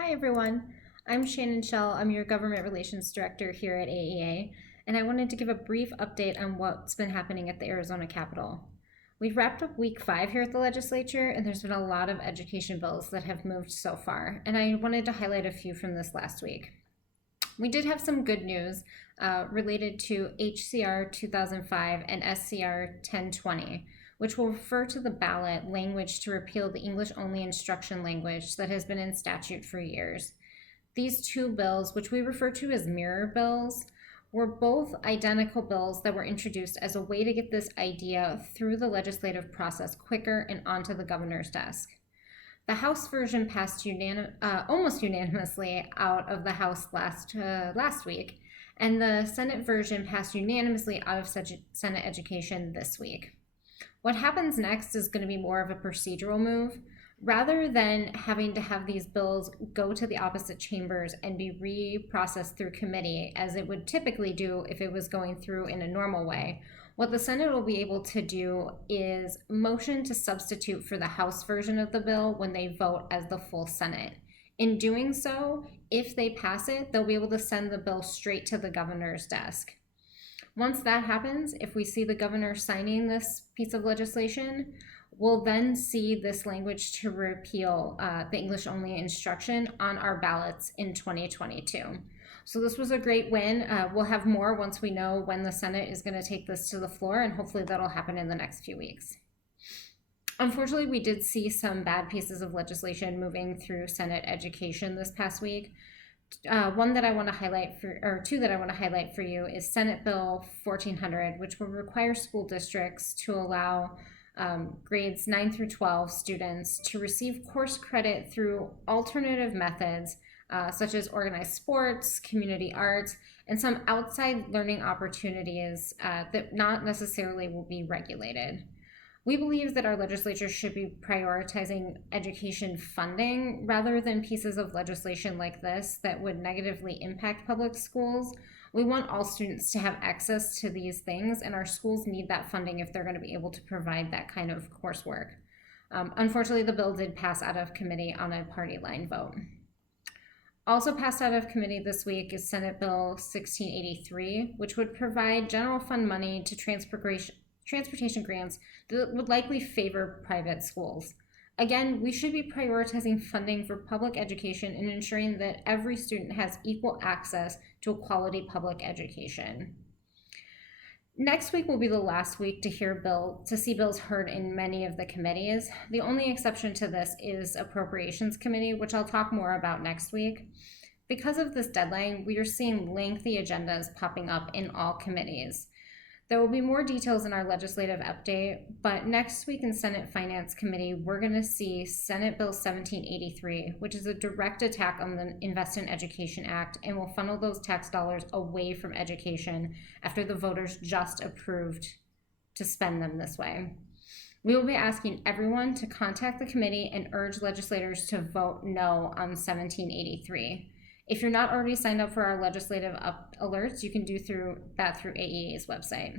Hi everyone, I'm Shannon Schell. I'm your Government Relations Director here at AEA, and I wanted to give a brief update on what's been happening at the Arizona Capitol. We've wrapped up week 5 here at the legislature, and there's been a lot of education bills that have moved so far, and I wanted to highlight a few from this last week. We did have some good news related to HCR 2005 and SCR 1020, which will refer to the ballot language to repeal the English-only instruction language that has been in statute for years. These two bills, which we refer to as mirror bills, were both identical bills that were introduced as a way to get this idea through the legislative process quicker and onto the governor's desk. The House version passed almost unanimously out of the House last week, and the Senate version passed unanimously out of Senate Education this week. What happens next is going to be more of a procedural move. Rather than having to have these bills go to the opposite chambers and be reprocessed through committee, as it would typically do if it was going through in a normal way, what the Senate will be able to do is motion to substitute for the House version of the bill when they vote as the full Senate. In doing so, if they pass it, they'll be able to send the bill straight to the governor's desk. Once that happens, if we see the governor signing this piece of legislation, we'll then see this language to repeal the English-only instruction on our ballots in 2022. So this was a great win. We'll have more once we know when the Senate is going to take this to the floor, and hopefully that'll happen in the next few weeks. Unfortunately, we did see some bad pieces of legislation moving through Senate Education this past week. Two that I want to highlight for you is Senate Bill 1400, which will require school districts to allow grades 9 through 12 students to receive course credit through alternative methods such as organized sports, community arts, and some outside learning opportunities that not necessarily will be regulated. We believe that our legislature should be prioritizing education funding rather than pieces of legislation like this that would negatively impact public schools. We want all students to have access to these things, and our schools need that funding if they're going to be able to provide that kind of coursework. Unfortunately, the bill did pass out of committee on a party line vote. Also passed out of committee this week is Senate Bill 1683, which would provide general fund money to transportation grants that would likely favor private schools. Again, we should be prioritizing funding for public education and ensuring that every student has equal access to a quality public education. Next week will be the last week to see bills heard in many of the committees. The only exception to this is Appropriations Committee, which I'll talk more about next week. Because of this deadline, we are seeing lengthy agendas popping up in all committees. There will be more details in our legislative update, but next week in Senate Finance Committee, we're going to see Senate Bill 1783, which is a direct attack on the Invest in Education Act and will funnel those tax dollars away from education after the voters just approved to spend them this way. We will be asking everyone to contact the committee and urge legislators to vote no on 1783. If you're not already signed up for our legislative alerts, you can do that through AEA's website.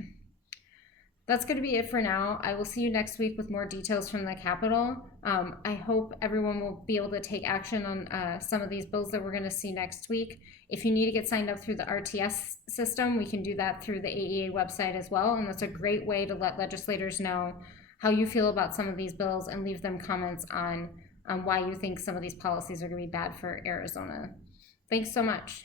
That's going to be it for now. I will see you next week with more details from the Capitol. I hope everyone will be able to take action on some of these bills that we're going to see next week. If you need to get signed up through the RTS system, we can do that through the AEA website as well, and that's a great way to let legislators know how you feel about some of these bills and leave them comments on why you think some of these policies are going to be bad for Arizona. Thanks so much.